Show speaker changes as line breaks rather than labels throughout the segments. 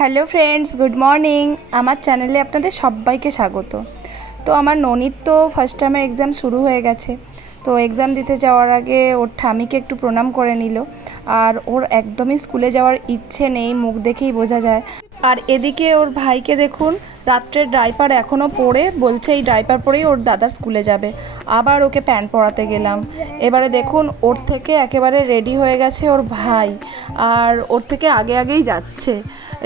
Hello friends, good morning. আমার চ্যানেলে আপনাদের সবাইকে স্বাগত। তো আমার ননির তো ফার্স্ট টার্মের এক্সাম শুরু হয়ে গেছে। তো এক্সাম দিতে যাওয়ার আগে ওর ঠামিকে একটু প্রণাম করে নিল। আর ওর একদমই স্কুলে যাওয়ার ইচ্ছে নেই, মুখ দেখেই বোঝা যায়। আর এদিকে ওর ভাইকে দেখুন, রাত্রের ড্রাইপার এখনও পরে, বলছে এই ড্রাইপার পরেই ওর দাদার স্কুলে যাবে। আবার ওকে প্যান্ট পরাতে গেলাম। এবারে দেখুন, ওর থেকে একেবারে রেডি হয়ে গেছে ওর ভাই। আর ওর থেকে আগে আগেই যাচ্ছে।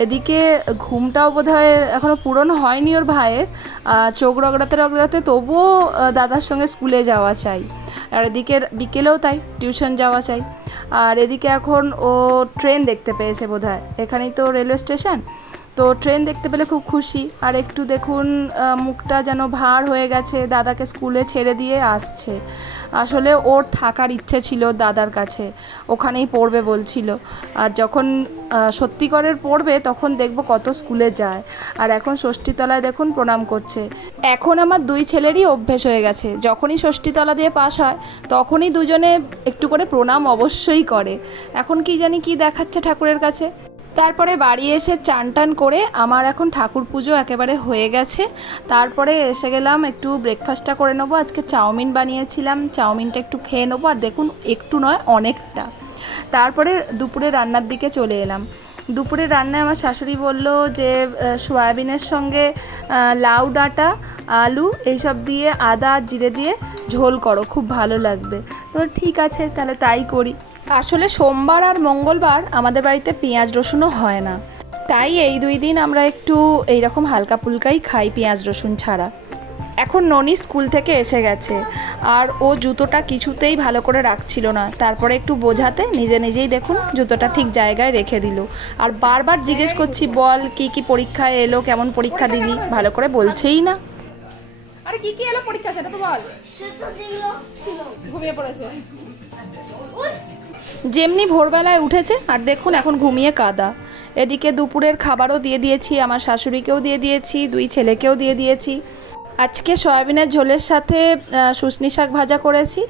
এদিকে ঘুমটাও বোধ হয় এখনও পূরণ হয়নি ওর ভাইয়ের। চোখ রগড়াতে রগড়াতে তবুও দাদার সঙ্গে স্কুলে যাওয়া চাই। আর এদিকে বিকেলেও তাই, টিউশন যাওয়া চাই। আর এদিকে এখন ও ট্রেন দেখতে পেয়েছে বোধ হয় এখানেই তো রেলওয়ে স্টেশন। তো ট্রেন দেখতে পেলে খুব খুশি। আর একটু দেখুন মুখটা যেন ভার হয়ে গেছে, দাদাকে স্কুলে ছেড়ে দিয়ে আসছে। আসলে ওর থাকার ইচ্ছে ছিল দাদার কাছে। ওখানেই পড়বে বলছিল। আর যখন সত্যিকারের পড়বে, তখন দেখব কত স্কুলে যায়। আর এখন ষষ্ঠীতলায় দেখুন প্রণাম করছে। এখন আমার দুই ছেলেরই অভ্যেস হয়ে গেছে। যখনই ষষ্ঠীতলা দিয়ে পাশ হয়, তখনই দুজনে একটু করে প্রণাম অবশ্যই করে। এখন কি জানি কি দেখাচ্ছে ঠাকুরের কাছে। তারপরে বাড়ি এসে চান টান করে আমার এখন ঠাকুর পুজো একেবারে হয়ে গেছে। তারপরে এসে গেলাম, একটু ব্রেকফাস্টটা করে নেব। আজকে চাউমিন বানিয়েছিলাম, চাউমিনটা একটু খেয়ে নেব। আর দেখুন, একটু নয়, অনেকটা। তারপরে দুপুরে রান্নার দিকে চলে এলাম। দুপুরে রান্নায় আমার শাশুড়ি বলল যে সয়াবিনের সঙ্গে লাউ ডাঁটা, আলু এইসব দিয়ে আদা জিরে দিয়ে ঝোল করো, খুব ভালো লাগবে। তো ঠিক আছে, তাহলে তাই করি। আসলে সোমবার আর মঙ্গলবার আমাদের বাড়িতে পেঁয়াজ রসুনও হয় না। তাই এই দুই দিন আমরা একটু এইরকম হালকা ফুলকাই খাই পেঁয়াজ রসুন ছাড়া। এখন ননি স্কুল থেকে এসে গেছে। আর ও জুতোটা কিছুতেই ভালো করে রাখছিল না। তারপরে একটু বোঝাতে নিজে নিজেই দেখুন জুতোটা ঠিক জায়গায় রেখে দিল। আর বারবার জিজ্ঞেস করছি বল কি কি পরীক্ষায় এলো? কেমন পরীক্ষা দিলি? ভালো করে বলছেই না। আরে কি কি এলো পরীক্ষা? সেটা তো বল। ঘুমিয়ে পড়েছে। যেমনি ভোরবেলায় উঠেছে, আর দেখুন এখন ঘুমিয়ে কাদা। এদিকে দুপুরের খাবারও দিয়ে দিয়েছি, আমার শাশুড়িকেও দিয়ে দিয়েছি, দুই ছেলেকেও দিয়ে দিয়েছি। আজকে সয়াবিনের ঝোলের সাথে শুশনি শাক ভাজা করেছি,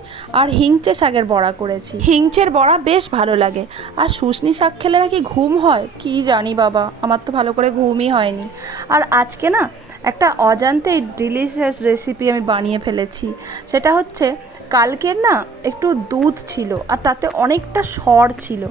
আর হিংচে শাকের বড়া করেছি। হিংচের বড়া বেশ ভালো লাগে। আর শুশনি শাক খেলে নাকি ঘুম হয়? কি জানি বাবা, আমার তো ভালো করে ঘুমই হয়নি। আর আজকে না, একটা অজান্তে ডিলিশিয়াস রেসিপি আমি বানিয়ে ফেলেছি। সেটা হচ্ছে কালকের না একটু দুধ ছিল আর তাতে অনেকটা সর ছিল।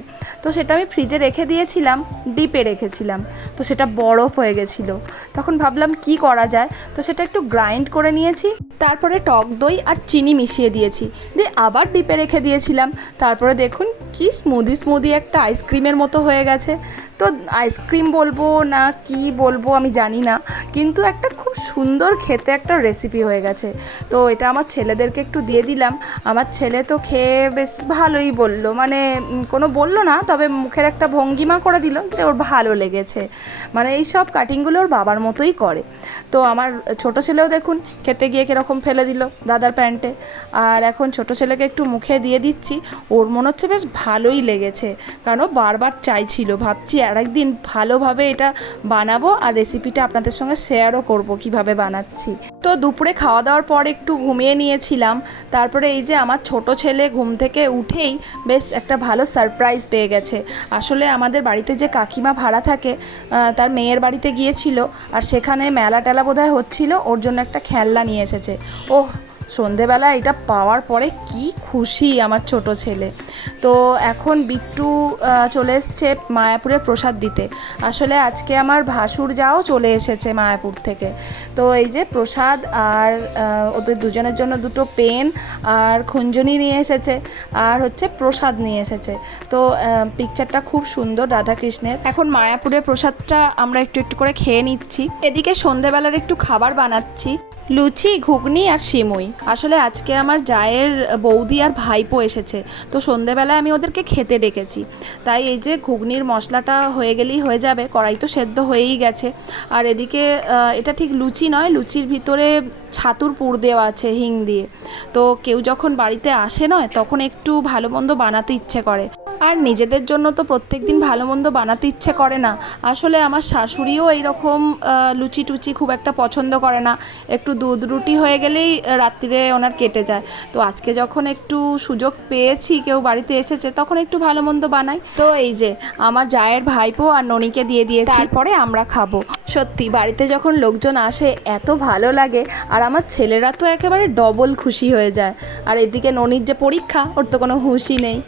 তো সেটা আমি ফ্রিজে রেখে দিয়েছিলাম, ডিপে রেখেছিলাম। তো সেটা বরফ হয়ে গেছিল। তখন ভাবলাম কি করা যায়? তো সেটা একটু গ্রাইন্ড করে নিয়েছি, তারপরে টক দই আর চিনি মিশিয়ে দিয়েছি। দিয়ে আবার ডিপে রেখে দিয়েছিলাম। তারপরে দেখুন কি স্মুদি স্মুদি একটা আইসক্রিমের মতো হয়ে গেছে। তো আইসক্রিম বলব না কি বলব আমি জানি না। কিন্তু একটা সুন্দর খেতে একটা রেসিপি হয়ে গেছে। তো এটা আমার ছেলেদেরকে একটু দিয়ে দিলাম। আমার ছেলে তো খেয়ে বেশ ভালোই বলল। মানে কোনো বলল না, তবে মুখের একটা ভঙ্গিমা করে দিল যে ওর ভালো লেগেছে। মানে এই সব কাটিংগুলো ওর বাবার মতোই করে। তো আমার ছোট ছেলেও দেখুন, খেতে গিয়ে কীরকম ফেলে দিল দাদার প্যান্টে। আর এখন ছোট ছেলেকে একটু মুখে দিয়ে দিচ্ছি। ওর মনে হচ্ছে বেশ ভালোই লেগেছে। কারণ ও বারবার চাইছিল, ভাবছি আর একদিন ভালোভাবে এটা বানাবো আর রেসিপিটা আপনাদের সঙ্গে শেয়ারও করব কীভাবে বানাচ্ছি। তো দুপুরে খাওয়া দাওয়ার পর একটু ঘুমিয়ে নিয়েছিলাম। তারপরে এই যে আমার ছোট ছেলে ঘুম থেকে উঠেই বেশ একটা ভালো সারপ্রাইজ পেয়ে গেছে। আসলে আমাদের বাড়িতে যে কাকিমা ভাড়া থাকে তার মেয়ের বাড়িতে গিয়েছিল আর সেখানে মেলা টেলা বোধহয় হচ্ছিল, ওর জন্য একটা খেলনা নিয়ে এসেছে। ওহ সন্ধেবেলা এটা পাওয়ার পরে কি খুশি আমার ছোট ছেলে। তো এখন বিট্টু চলে এসছে মায়াপুরের প্রসাদ দিতে। আসলে আজকে আমার ভাসুর যাও চলে এসেছে মায়াপুর থেকে। তো এই যে প্রসাদ আর ওদের দুজনের জন্য দুটো পেন আর খুঞ্জনি নিয়ে এসেছে আর হচ্ছে প্রসাদ নিয়ে এসেছে। তো পিকচারটা খুব সুন্দর রাধাকৃষ্ণের। এখন মায়াপুরের প্রসাদটা আমরা একটু একটু করে খেয়ে নিচ্ছি। এদিকে সন্ধেবেলার একটু খাবার বানাচ্ছি। লুচি, ঘুগনি আর সিমুই। আসলে আজকে আমার জায়ের বৌদি আর ভাইপো এসেছে, তো সন্ধেবেলায় আমি ওদেরকে খেতে ডেকেছি। তাই এই যে ঘুগনির মশলাটা হয়ে গেলেই হয়ে যাবে, কড়াই তো সেদ্ধ হয়েই গেছে। আর এদিকে এটা ঠিক লুচি নয়, লুচির ভিতরে ছাতুর পুর দেওয়া আছে হিং দিয়ে। তো কেউ যখন বাড়িতে আসে নয়, তখন একটু ভালো মন্দ বানাতে ইচ্ছে করে। আর নিজেদের জন্য তো প্রত্যেক দিন ভালো মন্দ বানাতে ইচ্ছে করে না। আসলে আমার শাশুড়িও এইরকম লুচি টুচি খুব একটা পছন্দ করে না। একটু দুধ রুটি হয়ে গেলেই রাত্রিরে ওনার কেটে যায়। তো আজকে যখন একটু সুযোগ পেয়েছি কেউ বাড়িতে এসেছে তখন একটু ভালো মন্দ বানাই। তো এই যে আমার জায়ের ভাইপো আর ননিকে দিয়ে দিয়েছি। তারপরে আমরা খাব। সত্যি বাড়িতে যখন লোকজন আসে এত ভালো লাগে। আর আমার ছেলেরা তো একেবারে ডবল খুশি হয়ে যায়। আর এদিকে ননির যে পরীক্ষা ওর তো কোনো হুঁশই নেই।